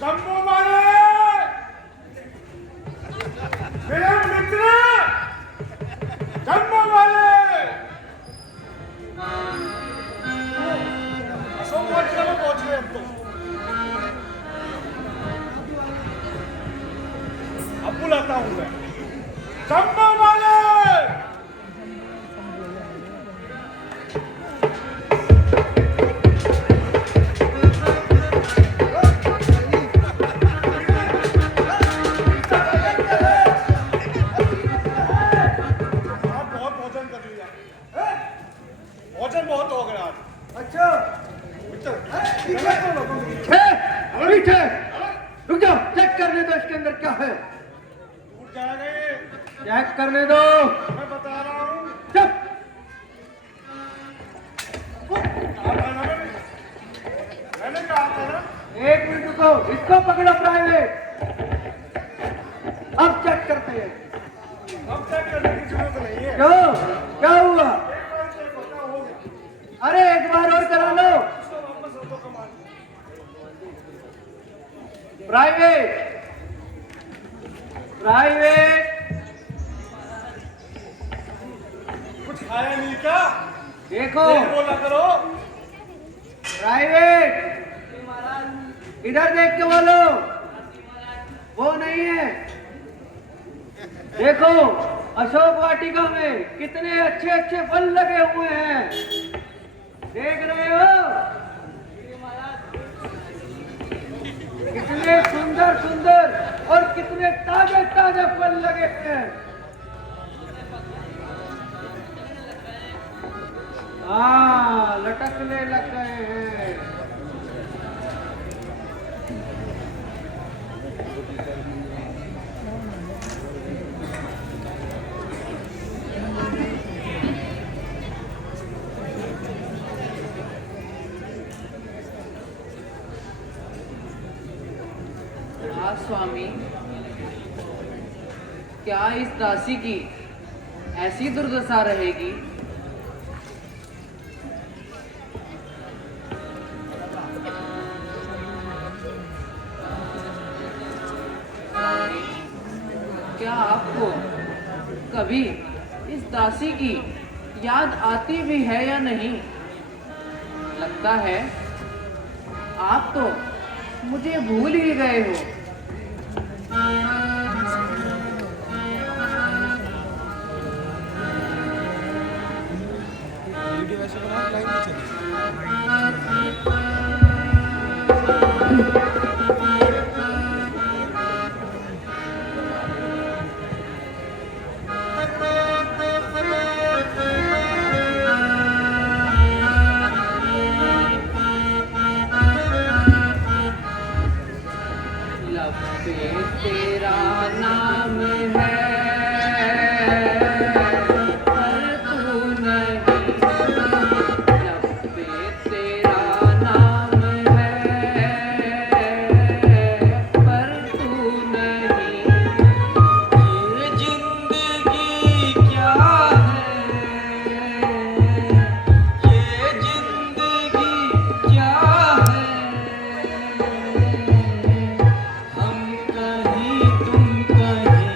शंभू माने मेरे मित्र शंभू माने अशोक वाटिका में पहुंच गए हम तो। अब बुलाता हूं मैं शंभू माने। भोजन बहुत हो गया आज। अच्छा रुक जाओ, चेक करने दो इसके अंदर क्या है। उठ जाएगा, चेक करने दो, मैं बता रहा हूँ। चुप। मैंने कहा था ना। एक मिनट रुको, इसको पकड़ो प्राइवेट। अब चेक करते हैं। अब चेक करने की जरूरत नहीं है। क्यों, क्या हुआ? एक बार चेक होता हो गया। अरे एक बार और करा लो। प्राइवेट प्राइवेट कुछ खाया नहीं क्या? देखो ये बोला करो। प्राइवेट, इधर देख के बोलो। वो नहीं है। देखो अशोक वाटिका में कितने अच्छे अच्छे फल लगे हुए हैं, देख रहे हो? कितने सुंदर सुंदर और कितने ताजे ताजे फल लगे हैं। हाँ, लटकने लग गए हैं। स्वामी, क्या इस दासी की ऐसी दुर्दशा रहेगी? क्या आपको कभी इस दासी की याद आती भी है या नहीं? लगता है आप तो मुझे भूल ही गए हो। तेरा नाम है पर तू नहीं, लब पे तेरा नाम है पर तू नहीं। ये जिंदगी क्या है, ये जिंदगी क्या है। हम कहीं तुम कहीं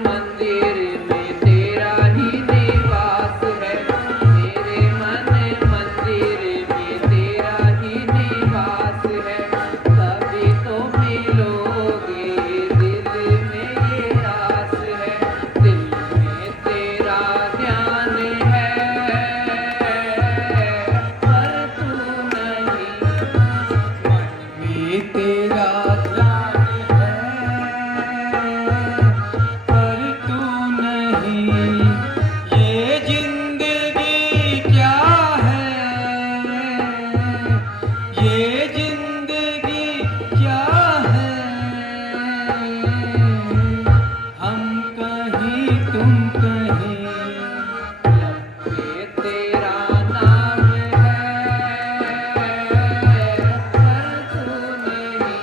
मंदिर में तेरा ही निवास है, मेरे मन मंदिर में तेरा ही निवास है, तभी तो मिलोगे दिल में ये आस है, दिल में तेरा ध्यान है पर तू नहीं, ये तेरा ध्यान है पर तू नहीं, ये जिंदगी क्या है, ये जिंदगी क्या है, हम कहीं तुम कहीं, ये तेरा नाम है पर तू नहीं।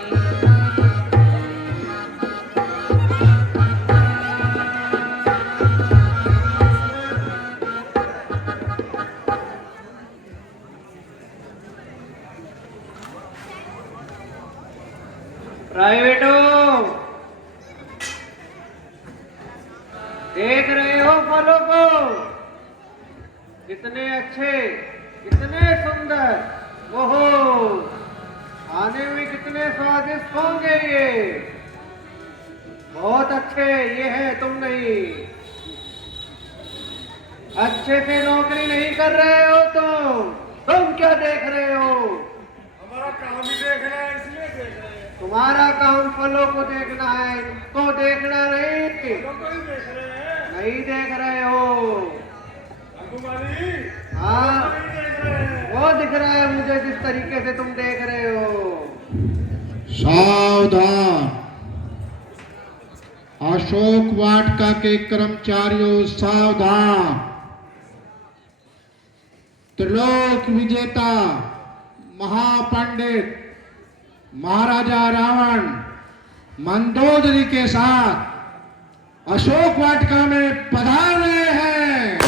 प्राइवेटो देख रहे हो फलों को, कितने अच्छे कितने सुंदर, ओहो खाने में कितने स्वादिष्ट होंगे ये, बहुत अच्छे, ये है तुम नहीं, अच्छे से नौकरी नहीं कर रहे हो तुम क्या देख रहे हो, हमारा काम ही देखना है, इसलिए देख रहे हैं। तुम्हारा काम फलों को देखना है, तुमको देखना नहीं, लोग तो ही देख रहे हैं। नहीं देख रहे हो। अंकुमारी, हाँ लोग तो ही देख रहे हैं। वो दिख रहा है मुझे जिस तरीके से तुम देख रहे हो। सावधान, अशोक वाटिका के कर्मचारियों सावधान, त्रिलोक विजेता महापंडित महाराजा रावण मंदोदरी के साथ अशोक वाटिका में पधार रहे हैं।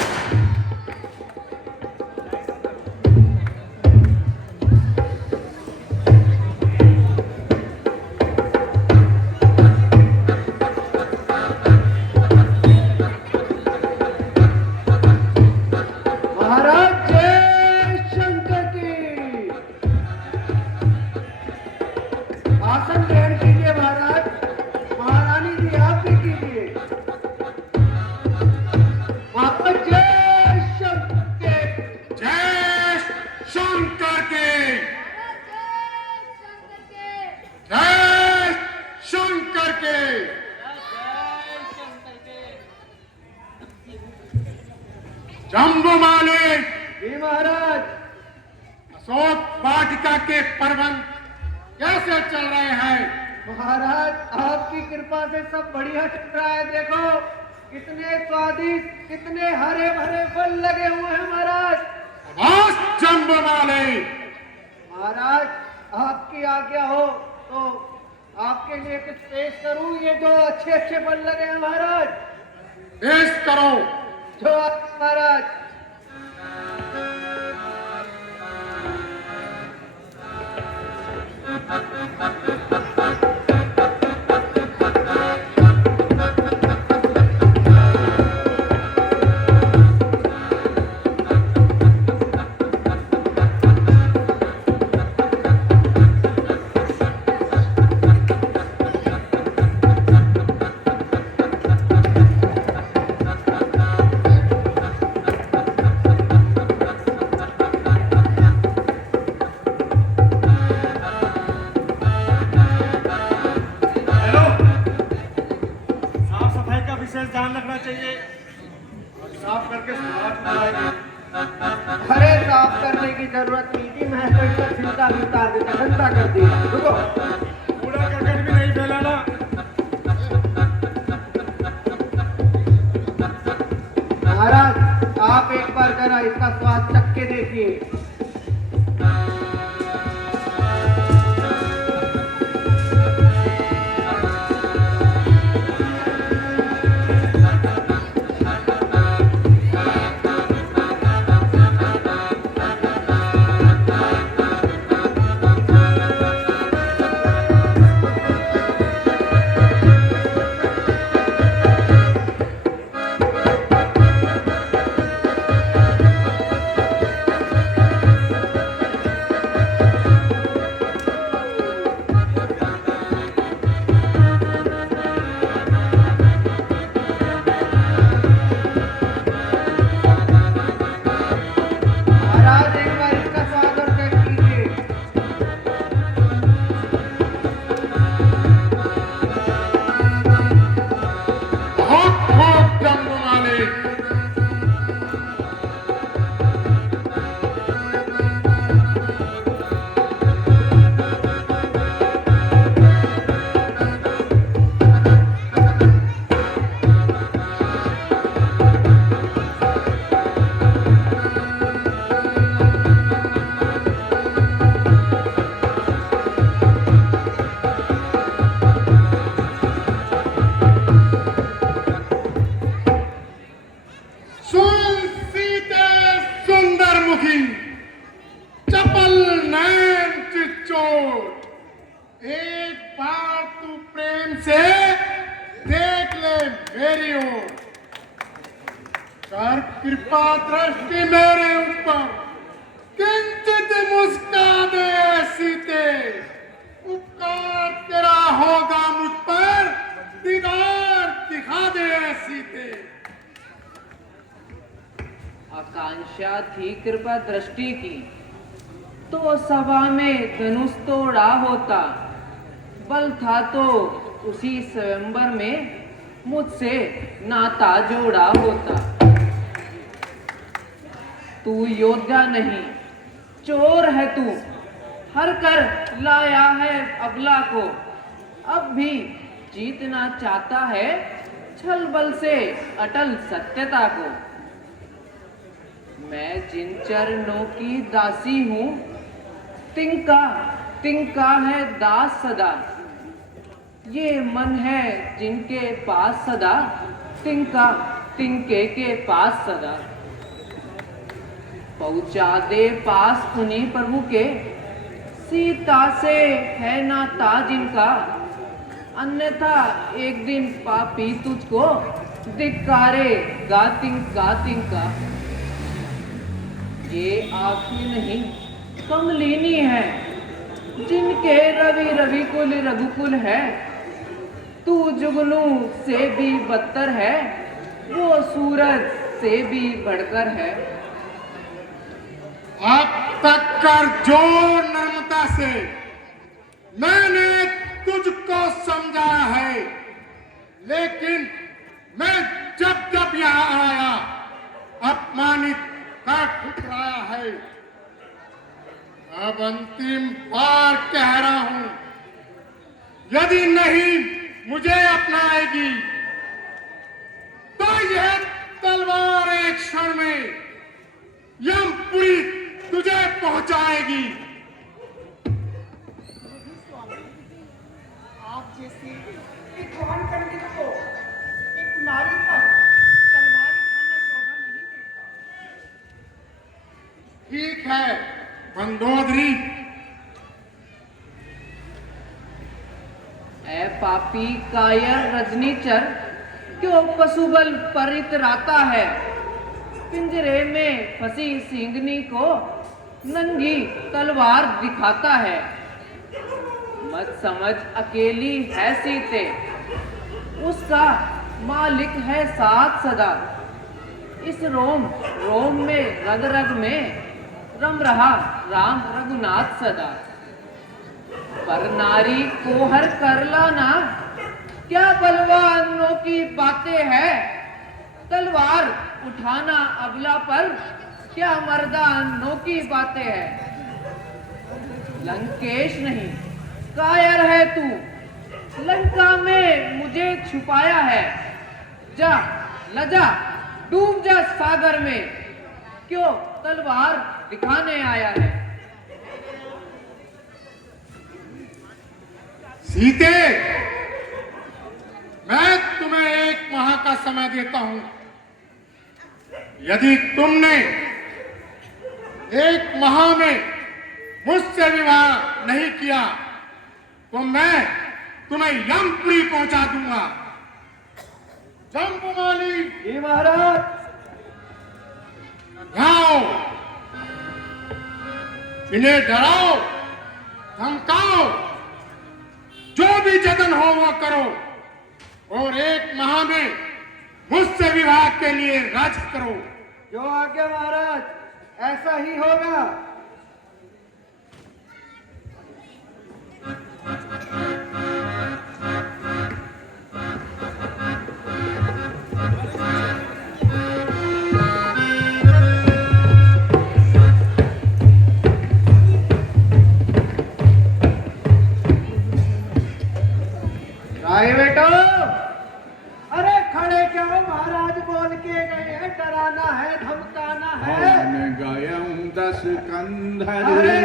महाराज जय शंकर की, आसन ग्रहण कीजिए महाराज, महारानी जी आप भी कीजिए। महाराज जय शंकर, जय शंकर के, जय शंकर के। जम्बू मालिक, जी महाराज, अशोक वाटिका के प्रबंध कैसे चल रहे हैं? महाराज आपकी कृपा से सब बढ़िया चल रहा है। देखो कितने स्वादिष्ट, कितने हरे भरे फल लगे हुए हैं महाराज। बस जम्बू मालिक, महाराज आपकी आज्ञा हो तो आपके लिए कुछ पेश करूं। ये जो अच्छे अच्छे फल लगे हैं महाराज, पेश करो। जो महाराज हेलो, साफ सफाई का विशेष ध्यान रखना चाहिए। साफ करके सुधार लाएंगे। घरे साफ करने की जरूरत नहीं थी, मैं तो इसका छिलका भी उतार देता, गंदा कर दिया। रुको, कूड़ा करकट भी नहीं फैलाना। महाराज आप एक बार जरा इसका स्वाद चख के देखिए। कर कृपा दृष्टि मेरे ऊपर, किंचित मुस्का दे सीते, उपकार तेरा होगा मुझ पर, दीदार दिखा दे सीते। आकांक्षा थी कृपा दृष्टि की, तो सभा में धनुष तोड़ा होता। बल था तो उसी स्वयंवर में मुझसे नाता जोड़ा होता। तू योद्धा नहीं, चोर है तू, हर कर लाया है अबला को। अब भी जीतना चाहता है छल बल से अटल सत्यता को। मैं जिन चरणों की दासी हूँ, तिनका तिनका है दास सदा। ये मन है जिनके पास सदा, तिनका तिनके के पास सदा। पहुंचा दे पास उन्हीं प्रभु के, सीता से है नाता जिनका। अन्यथा एक दिन पापी तुझको धिक्कारे गातिंका तिनका। ये आँखें नहीं कमलिनी है, जिनके रवि रविकुल रघुकुल है। तू जुगनू से भी बदतर है, वो सूरज से भी बढ़कर है। अब तक कर जोर नर्मता से मैंने तुझको समझाया है, लेकिन मैं जब जब यहाँ आया अपमानित कर ठुकराया है। अब अंतिम बार कह रहा हूं, यदि नहीं मुझे अपनाएगी तो यह तलवार एक क्षण में यमपुरी तुझे पहुंचाएगी। आप जैसे विद्वान पंडित को एक नारी पर तलवार उठाना शोभा नहीं देता। ठीक है मंदोदरी। ऐ पापी कायर रजनीचर, क्यों पशुबल परितराता है। पिंजरे में फंसी सिंगनी को नंगी तलवार दिखाता है। मत समझ अकेली है सीते, उसका मालिक है साथ सदा। इस रोम रोम में रग रग में रम रहा राम रघुनाथ सदा। पर नारी को हर कर लाना, क्या बलवानों की बातें हैं। तलवार उठाना अबला पर, क्या मर्दानों की बातें हैं। लंकेश नहीं कायर है तू, लंका में मुझे छुपाया है। जा लजा डूब जा सागर में, क्यों तलवार दिखाने आया है। सीते, मैं तुम्हें 1 माह का समय देता हूं। यदि तुमने 1 माह में मुझसे विवाह नहीं किया तो मैं तुम्हें यमपुरी पहुंचा दूंगा। जम्बुमाली जी महाराज। आओ, इन्हें डराओ धमकाओ, जो भी जतन हो वो करो, और 1 माह में मुझसे विवाह के लिए राजी करो। जो आज्ञा महाराज, ऐसा ही होगा। राय बेटो, अरे खड़े क्या हो? महाराज बोल के गए हैं, डराना है धमकाना है। गयम 10 कंधर अरे!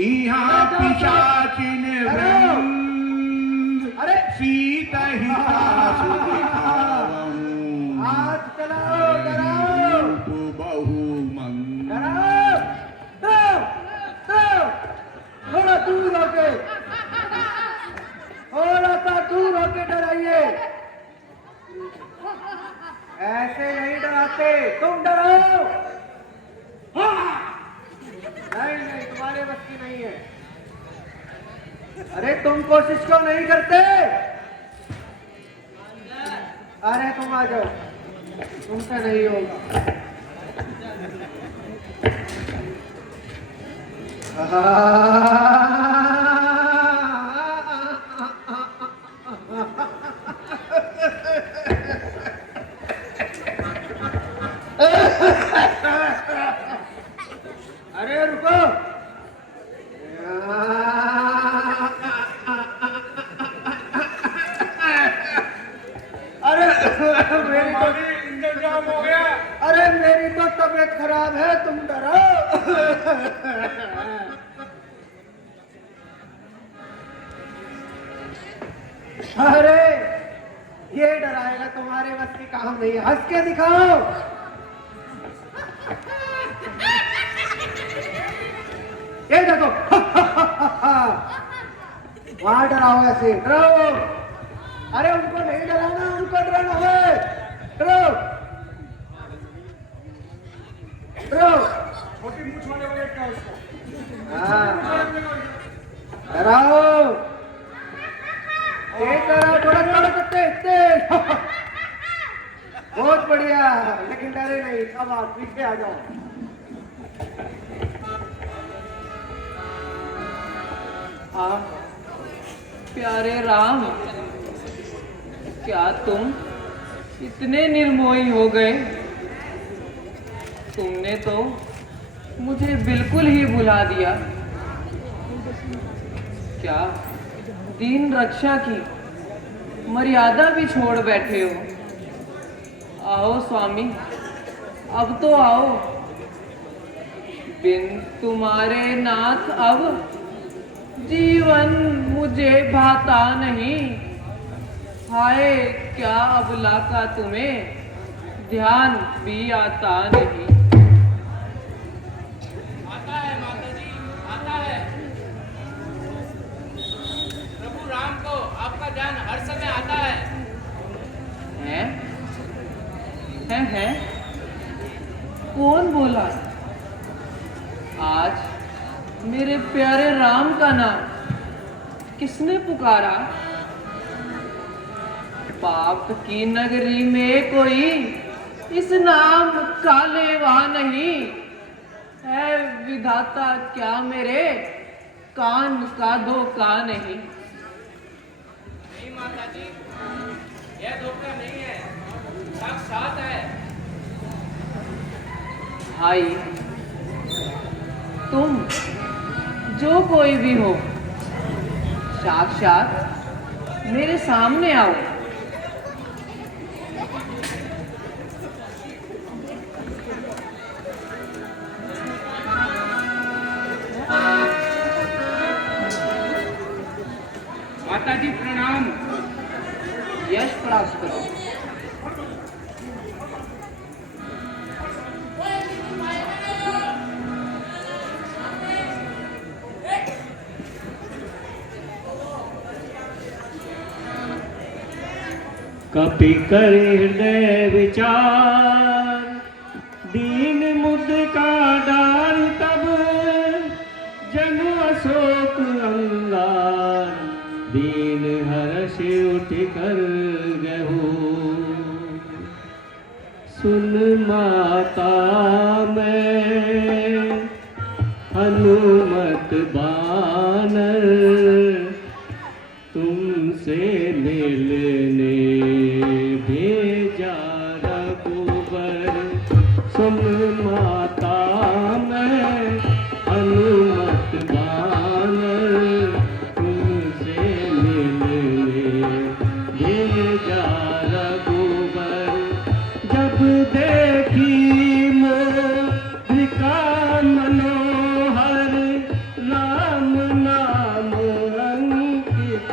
इहाँ अरे! पिशाचिन वृंद, अरे! सीता ही दास दिखावहूँ। हाथ चलाओ, डराओ, रूप बहु मंद। डराओ, डराओ, डराओ। थोड़ा दूर होके, थोड़ा सा दूर होके डराइए। ऐसे नहीं डराते, तुम डरो। नहीं नहीं, तुम्हारे बस की नहीं है। अरे तुम कोशिश क्यों नहीं करते? अरे तुम आ जाओ, तुमसे नहीं होगा। अरे रुको। अरे मेरी तो इंजन जाम हो गया। अरे मेरी तो तबीयत खराब है, तुम डरो। अरे ये डराएगा, तुम्हारे बस की काम नहीं है। हंस के दिखाओ। ये देखो। वहां डराओ, ऐसे डराओ। अरे उनको नहीं डराना, उनको डराना है। डरो डरो। छोटी मूछ वाले वाले क्या उसको? हाँ, डराओ। तेज डराओ, थोड़ा थोड़ा तेज। बहुत बढ़िया, लेकिन डरे नहीं। अब आप पीछे आ जाओ। आप प्यारे राम, क्या तुम इतने निर्मोही हो गए? तुमने तो मुझे बिल्कुल ही भुला दिया। क्या दीन रक्षा की मर्यादा भी छोड़ बैठे हो? आओ स्वामी, अब तो आओ। बिन तुम्हारे नाथ अब जीवन मुझे भाता नहीं। हाय क्या अबला का तुम्हें ध्यान भी आता नहीं। आता है माताजी, आता है। प्रभु राम को आपका ध्यान हर समय आता है। हैं? कौन बोला? आज मेरे प्यारे राम का नाम किसने पुकारा? पाप की नगरी में कोई इस नाम का लेवा नहीं है। विधाता क्या मेरे कान का धोखा नहीं? नहीं माताजी, यह धोखा नहीं है, साक्षात है। भाई तुम जो कोई भी हो, साक्षात मेरे सामने आओ। माताजी प्रणाम। यश प्राप्त करो। कपि कर हृदय विचार, दीन मुद का डार तब जनु अशोक अंगार। दीन हर्ष उठ कर गहू, सुन माता मैं हनुमत बानर, तुमसे मिलने भेजा रघुबर। सुन माता मैं हनुमत बानर, तुमसे मिलने भेजा रघुबर। जब देखी मोदिका मनोहर, राम नाम अंकित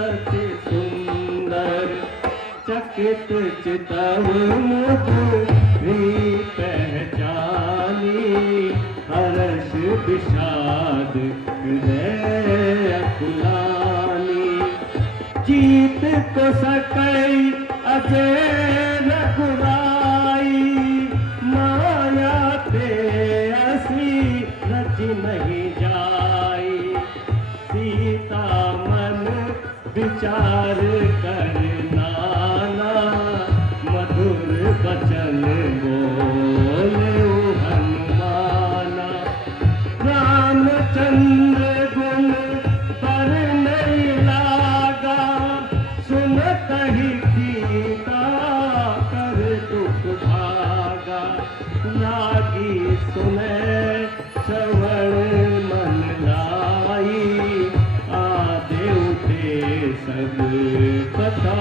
अति सुंदर। चकित चितव मुझे पहचानी, हर्ष विषाद हृदय अकुलानी। जीत को सकई अजय रघुराई, बचन बोले ओ हनुमाना। रामचंद्र गुण पर नहीं लागा, सुनत ही सीता कर दुख भागा। लागी सुने श्रवण मन लाई, आदे उठे सब कथा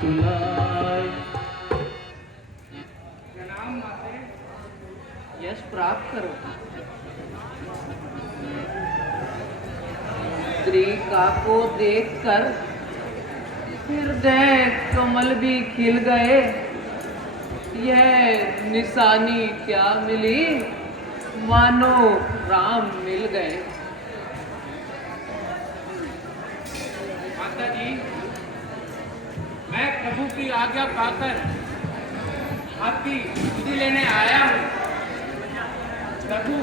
सुनाई। प्रणाम माते, यश प्राप्त करो। द्वारिका को देखकर हृदय कमल भी खिल गए। यह निशानी क्या मिली, मानो राम मिल गए। माता जी, मैं प्रभु की आज्ञा पाकर आपकी स्तुति लेने आया हूँ। प्रभु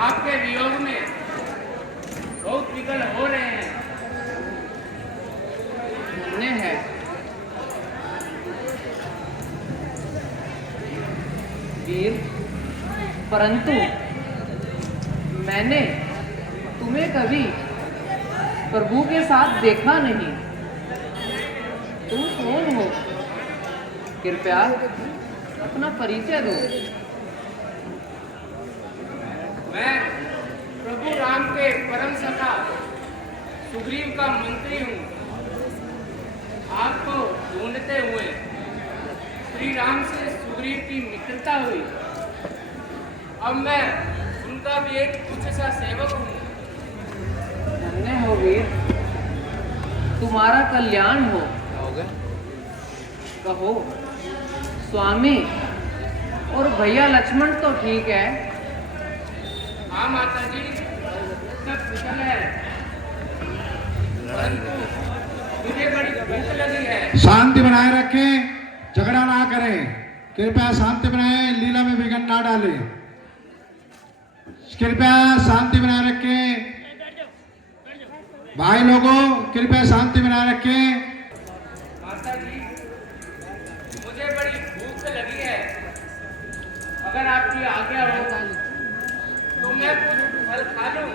आपके वियोग में बहुत विकल हो रहे हैं। धन्य है वीर, परंतु मैंने तुम्हें कभी प्रभु के साथ देखा नहीं। तुम कौन हो? कृपया अपना परिचय दो। मैं प्रभु राम के परम सखा सुग्रीव का मंत्री हूँ। आपको ढूंढते हुए श्री राम से सुग्रीव की मित्रता हुई। अब मैं उनका भी एक तुच्छ सा सेवक हूँ। धन्य हो वीर, तुम्हारा कल्याण हो। कहो, स्वामी और भैया लक्ष्मण तो ठीक है? हाँ माता जी, सब कुशल है, परंतु मुझे बड़ी भूख लगी है। शांति बनाए रखें, झगड़ा ना करें। कृपया शांति बनाए, लीला में विघ्न ना डालें। कृपया शांति बनाए रखें। भाई लोगों, कृपया शांति बनाए रखें। माता जी, मुझे बड़ी भूख लगी है। अगर आपकी आज्ञा हो तो मैं कुछ फल खा लूं।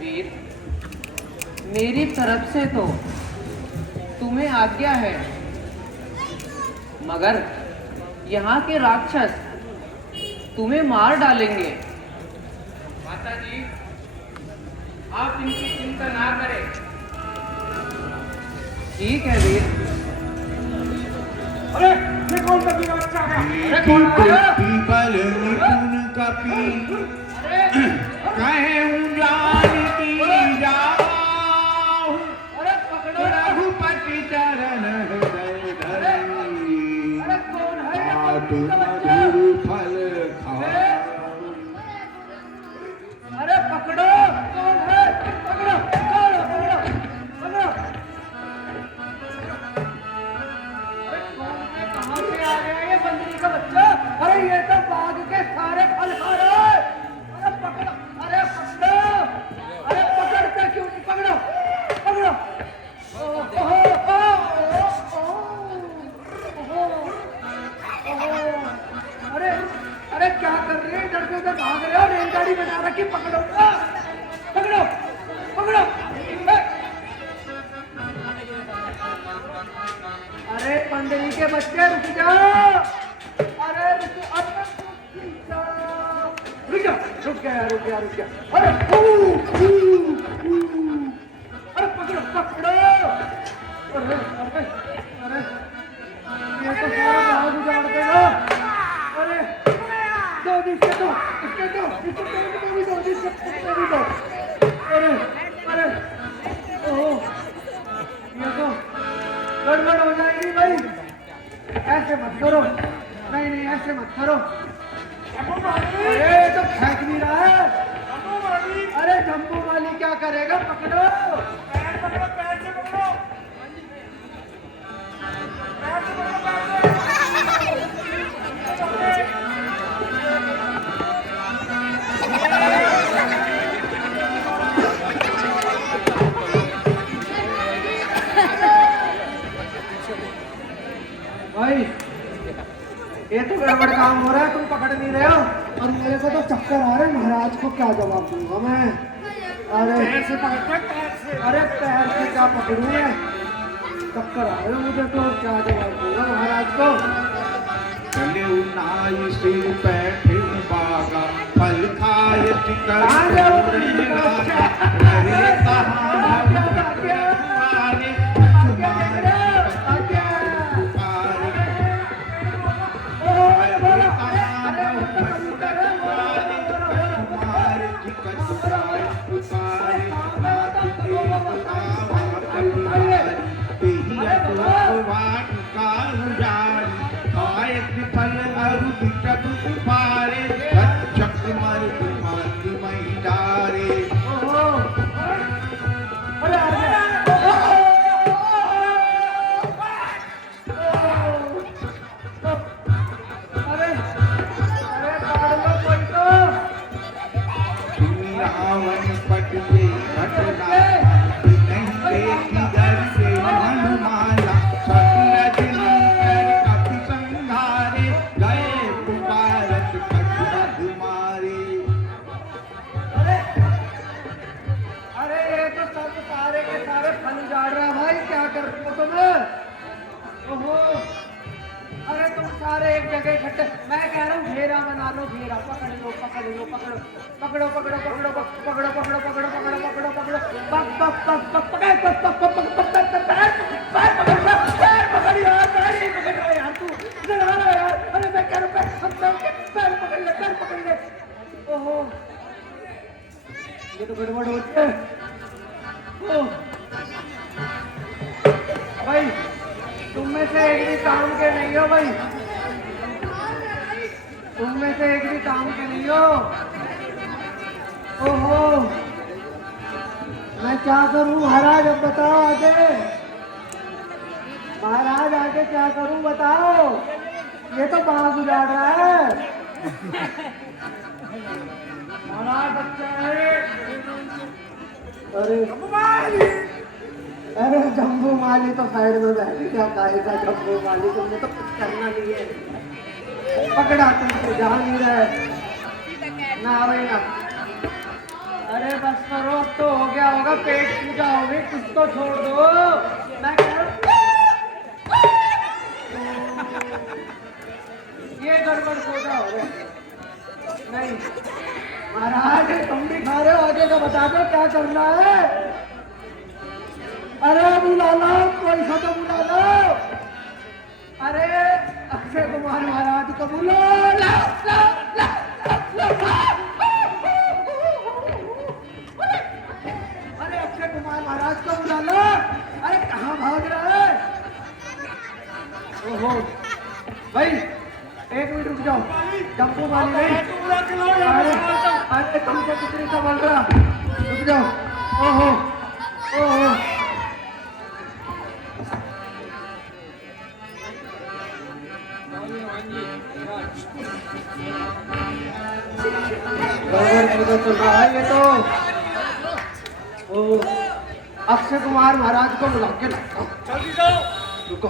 वीर, मेरी तरफ से तो तुम्हें आज्ञा है, मगर यहाँ के राक्षस तुम्हें मार डालेंगे। माता जी, आप इनकी चिंता ना करें। ठीक है वीर। अरे ये कौन सा बिना बच्चा आ गया? अरे कौन आ गया? पीपल निपुण कपी कहे जान की जाऊं। अरे पकड़ो, रघुपति चरण हृदय धरी, अरे कौन है ये? आतु कौन सा बच्चा? मधुर फल खाऊं। अरे पकड़ो, कौन है? पकड़ो, कौन है? पकड़ो, पकड़ो। अरे कौन है? कहाँ से आ गया ये बंदरी का बच्चा? अरे ये तो बाग के सारे फल खा रहा है। अरे पकड़ो, अरे पकड़ो, अरे पकड़ते क्यों नहीं? पकड़ो, पकड़ो। ओहो, अरे अरे क्या कर रहे हैं? डरते उधर भाग रहे हो? रेलगाड़ी बना रखी। पकड़ो, पकड़ो, पकड़ो। अरे पंडरी के बच्चे रुक जाओ। अरे रुक जाओ, रुक गया, रुक गया, रुक गया। अरे अरे पकड़ो, पकड़ो। अरे अरे अरे ये तो सारा भाग उजाड़ देगा। अरे दो इसके दो, इसके दो, इसके भी दो, इसके भी दो। अरे अरे ओहो, ये तो गड़बड़ हो जाएगी भाई। ऐसे मत करो, नहीं नहीं ऐसे मत करो। अरे तो फेंक नहीं रहा है। अरे जम्बू वाली क्या करेगा? पकड़ो, पैर पकड़ो, पैर से पकड़ो, पैर से पकड़ो, पैर से। भाई ये तो गड़बड़ काम हो रहा है, तुम पकड़ नहीं रहे हो और मेरे को तो चक्कर आ रहे हैं। महाराज को क्या जवाब दूंगा मैं? अरे पैर से पकड़ते हैं, पैर से। अरे पैर से क्या पकड़ूं मैं? चक्कर आ रहे हैं मुझे, तो क्या जवाब दूंगा महाराज को? चले उनाई सिर बैठे बागा फल खाए टिकर कहाँ जाओ? ये तो गड़बड़ होती है। भाई तुम में से एक भी काम के नहीं हो भाई, तुम में से एक भी काम के नहीं हो। ओहो मैं क्या करूं महाराज, अब बताओ आगे। महाराज आगे क्या करूं बताओ, ये तो बांस उजाड़ रहा है। महाराज बच्चा है। अरे अरे जम्बू माली तो साइड में बैठी, क्या कहेगा जम्बू माली, तुमने तो कुछ करना नहीं है। पकड़ा तुमको जा नहीं रहे ना भाई ना। अरे बस करो, अब तो हो गया होगा, पेट पूजा होगी, कुछ तो छोड़ दो। मैं कह रहा ये गड़बड़ सोचा हो गया। नहीं महाराज तुम भी खा रहे हो, आगे का बता दो क्या करना है। अरे बुला लो, कोई सा तो बुला लो। अरे अक्षय कुमार महाराज को बुलो। अरे अक्षय कुमार महाराज को बुला लो। अरे कहाँ भाग रहा है? ओहो भाई एक मिनट रुक जाओ, जम्बू माली नहीं। अरे तुमसे कुछ नहीं संभल रहा, रुक जाओ। ओहो ओहो चल रहा है ये तो। ओ अक्षय कुमार महाराज को बुला के लाता हूं। जल्दी जाओ। रुको,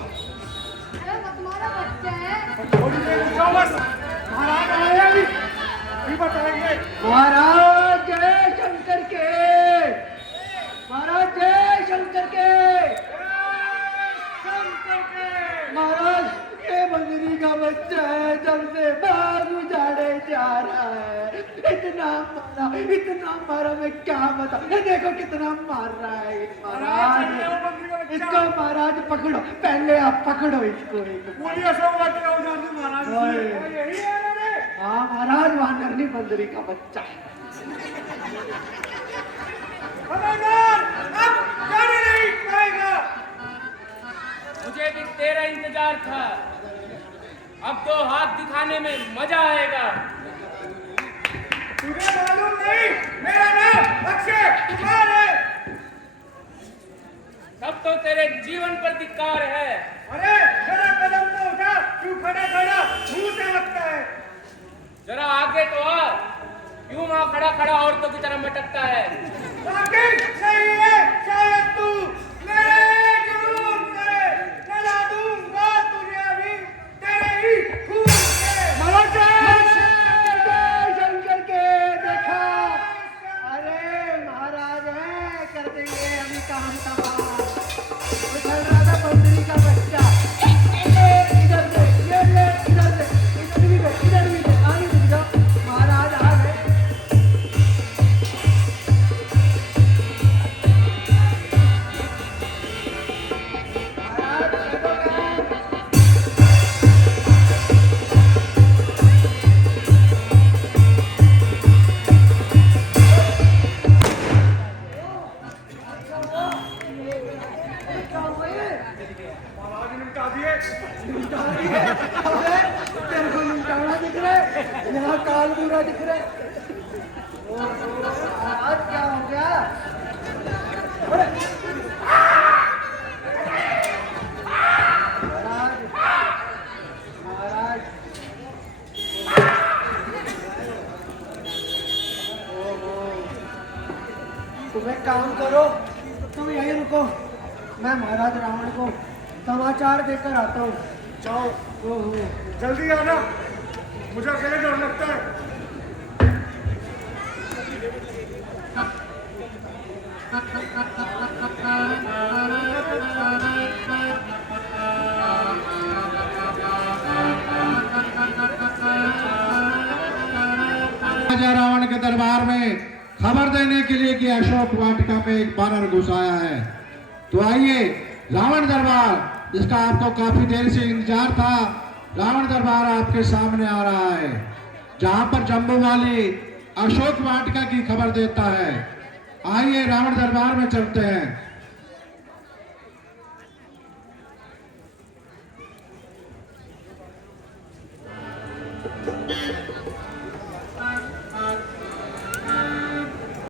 तुम्हारा बच्चा है। थोड़ी देर रुक जाओ बस। महाराज आए अभी बताएंगे। महाराज जय शंकर के, महाराज जय शंकर के। महाराज ये बंदरी का बच्चा है, जब से बाग उजाड़े जा रहा है। इतना मारा मैं क्या बता, ये देखो कितना मार रहा है महाराज। इसको महाराज पकड़ो, पहले आप पकड़ो इसको। हाँ महाराज वानरनी बंदरी का बच्चा है। मुझे भी तेरा इंतजार था, अब तो हाथ दिखाने में मजा आएगा। तुझे मालूम नहीं मेरा नाम अक्षय कुमार है? तब तो तेरे जीवन पर धिक्कार है। अरे जरा कदम तो उठा, क्यों खड़ा खड़ा मुंह से लगता है? जरा आगे तो आ, क्यों वहां खड़ा खड़ा औरतों की तरह मटकता है? लेकिन नहीं है, शायद तू मेरे जुनून से जला दूंगा तुझे अभी। अबे तेरे को निमटाना दिख रहा है, यहाँ काल बुरा दिख रहा है। आज क्या हो गया? अरे महाराज तुम एक काम करो, तुम यहीं रुको, मैं महाराज रावण को समाचार देकर आता हूँ। जाओ, जल्दी आना, मुझे अकेले डर लगता है। राजा रावण के दरबार में खबर देने के लिए कि अशोक वाटिका में एक बानर घुस आया है। तो आइए, रावण दरबार, जिसका आपको काफी देर से इंतजार था, रावण दरबार आपके सामने आ रहा है, जहां पर जम्बूवाली अशोक वाटिका की खबर देता है। आइए रावण दरबार में चलते हैं।